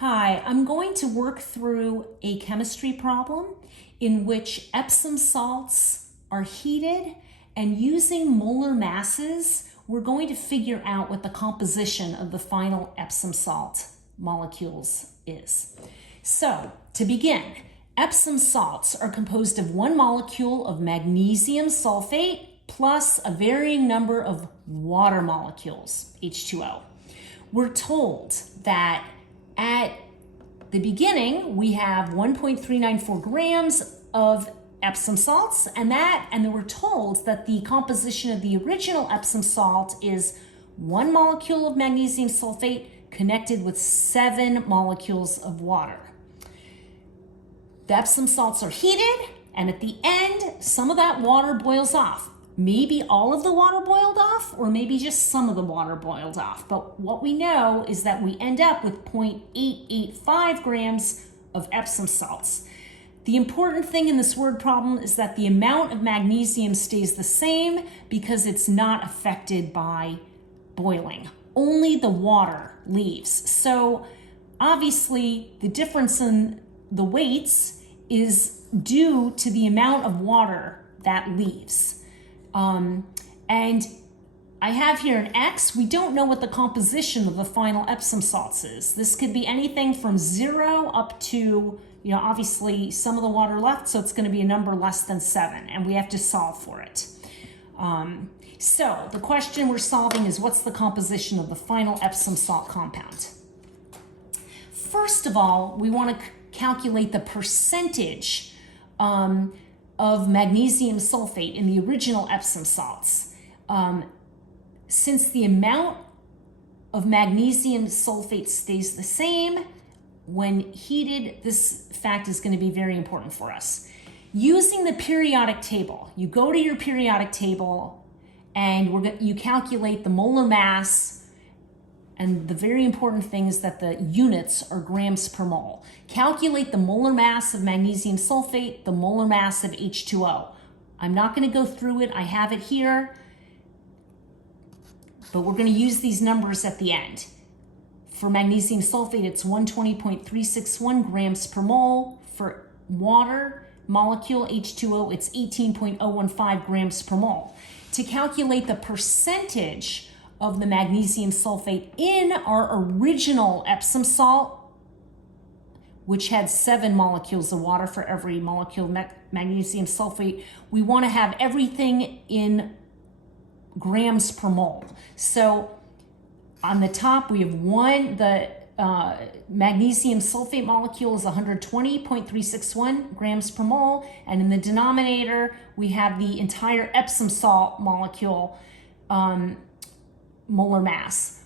Hi, I'm going to work through a chemistry problem in which Epsom salts are heated, and using molar masses, we're going to figure out what the composition of the final Epsom salt molecules is. So, to begin, Epsom salts are composed of one molecule of magnesium sulfate plus a varying number of water molecules, H2O. We're told that at the beginning, we have 1.394 grams of Epsom salts, and then we're told that the composition of the original Epsom salt is one molecule of magnesium sulfate connected with 7 molecules of water. The Epsom salts are heated, and at the end, some of that water boils off. Maybe all of the water boiled off, or maybe just some of the water boiled off. But what we know is that we end up with 0.885 grams of Epsom salts. The important thing in this word problem is that the amount of magnesium stays the same because it's not affected by boiling. Only the water leaves. So obviously the difference in the weights is due to the amount of water that leaves. And I have here an X. We don't know what the composition of the final Epsom salts is. This could be anything from 0 up to, obviously some of the water left, so it's going to be a number less than 7, and we have to solve for it. So the question we're solving is, what's the composition of the final Epsom salt compound? First of all, we want to calculate the percentage of magnesium sulfate in the original Epsom salts. Since the amount of magnesium sulfate stays the same, when heated, this fact is going to be very important for us. Using the periodic table, you go to your periodic table and you calculate the molar mass, and the very important thing is that the units are grams per mole. Calculate the molar mass of magnesium sulfate, the molar mass of H2O. I'm not going to go through it. I have it here. But we're going to use these numbers at the end. For magnesium sulfate, it's 120.361 grams per mole. For water molecule, H2O, it's 18.015 grams per mole. To calculate the percentage of the magnesium sulfate in our original Epsom salt, which had 7 molecules of water for every molecule of magnesium sulfate, we want to have everything in grams per mole. So on the top, we have the magnesium sulfate molecule is 120.361 grams per mole, and in the denominator, we have the entire Epsom salt molecule molar mass.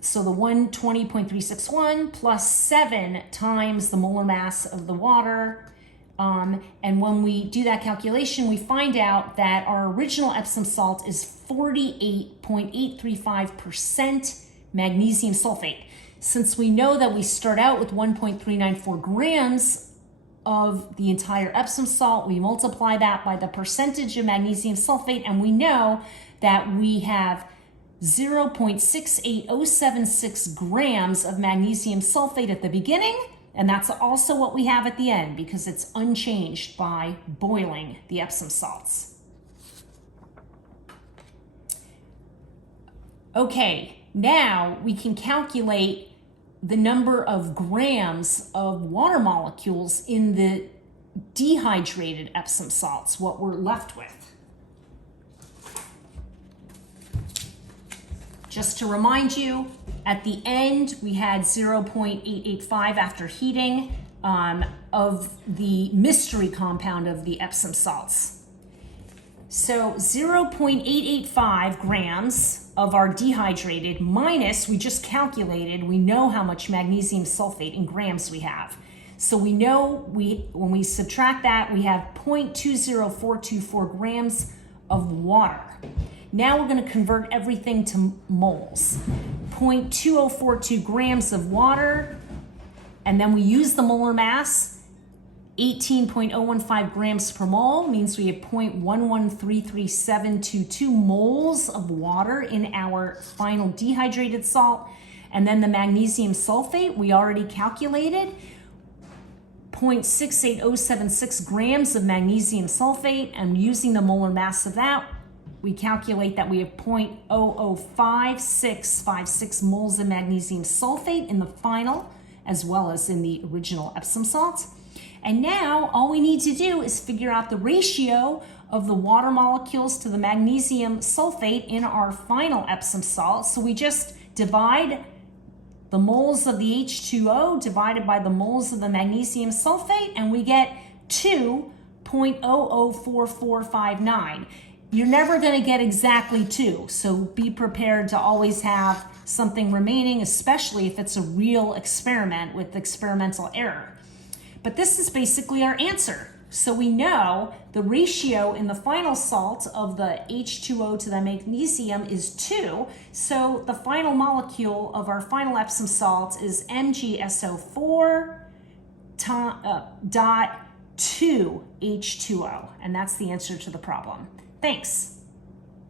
So the 120.361 plus 7 times the molar mass of the water. And when we do that calculation, we find out that our original Epsom salt is 48.835% magnesium sulfate. Since we know that we start out with 1.394 grams of the entire Epsom salt, we multiply that by the percentage of magnesium sulfate, and we know that we have 0.68076 grams of magnesium sulfate at the beginning, and that's also what we have at the end because it's unchanged by boiling the Epsom salts. Okay, now we can calculate the number of grams of water molecules in the dehydrated Epsom salts, what we're left with. Just to remind you, at the end, we had 0.885 after heating of the mystery compound of the Epsom salts. So 0.885 grams of our dehydrated minus, we just calculated, we know how much magnesium sulfate in grams we have. So we know when we subtract that, we have 0.20424 grams of water. Now we're going to convert everything to moles. 0.2042 grams of water, and then we use the molar mass. 18.015 grams per mole means we have 0.113372 moles of water in our final dehydrated salt. And then the magnesium sulfate, we already calculated 0.68076 grams of magnesium sulfate, and using the molar mass of that, we calculate that we have 0.005656 moles of magnesium sulfate in the final, as well as in the original Epsom salts. And now all we need to do is figure out the ratio of the water molecules to the magnesium sulfate in our final Epsom salt. So we just divide the moles of the H2O divided by the moles of the magnesium sulfate, and we get 2.004459. You're never going to get exactly 2, so be prepared to always have something remaining, especially if it's a real experiment with experimental error. But this is basically our answer. So we know the ratio in the final salt of the H2O to the magnesium is 2. So the final molecule of our final Epsom salt is MgSO4 dot 2 H2O. And that's the answer to the problem. Thanks.